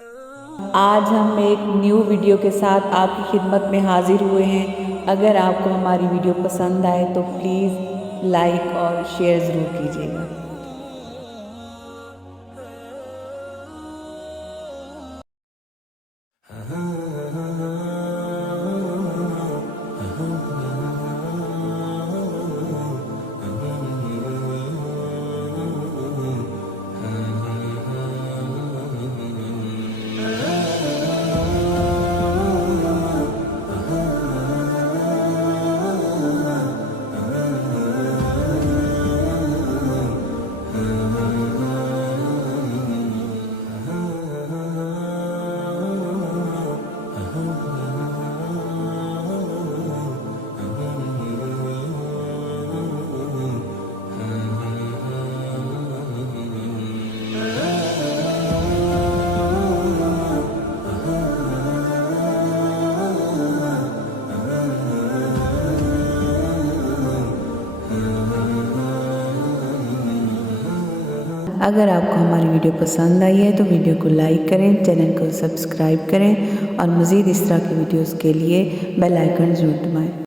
आज हम एक न्यू वीडियो के साथ आपकी खिदमत में हाजिर हुए हैं। अगर आपको हमारी वीडियो पसंद आए तो प्लीज़ लाइक और शेयर ज़रूर कीजिएगा। अगर आपको हमारी वीडियो पसंद आई है तो वीडियो को लाइक करें, चैनल को सब्सक्राइब करें और मज़ीद इस तरह की वीडियोस के लिए बेल आइकन ज़रूर दबाएं।